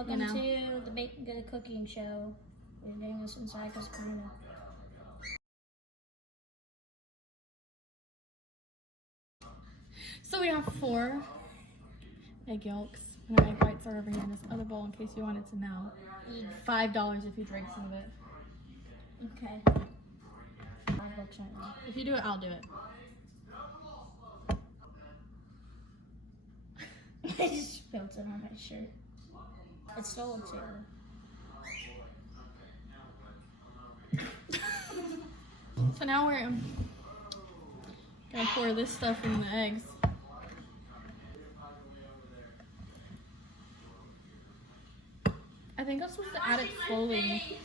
Welcome to the cooking show. We're getting this inside because Karina. So we have 4 egg yolks. And our egg whites are over here in this other bowl in case you wanted to know. $5 if you drink some of it. Okay. If you do it, I'll do it. I just spilled it on my shirt. It's still a table. So now we're gonna pour this stuff in the eggs. I think I'm supposed to add it slowly.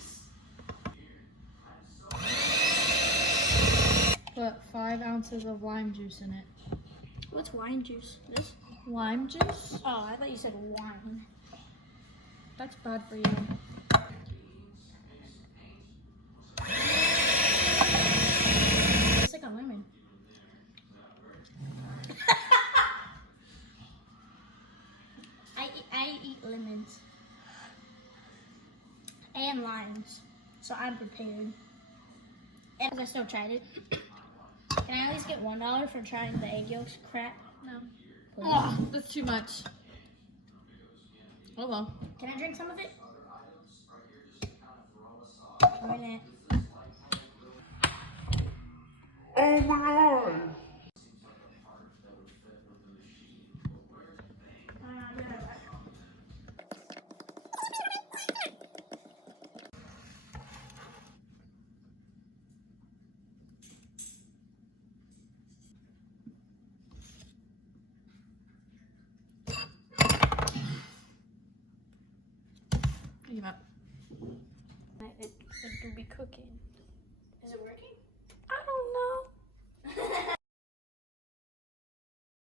Put 5 ounces of lime juice in it. What's wine juice? This? Lime juice? Oh, I thought you said wine. That's bad for you. It's like a lemon. I eat lemons. And limes. So I'm prepared. And I still tried it. Can I at least get $1 for trying the egg yolks crap? No. Please. Oh, that's too much. Oh well. Can I drink some of it? Why not? Oh my God! I give up. It will be cooking. Is it working?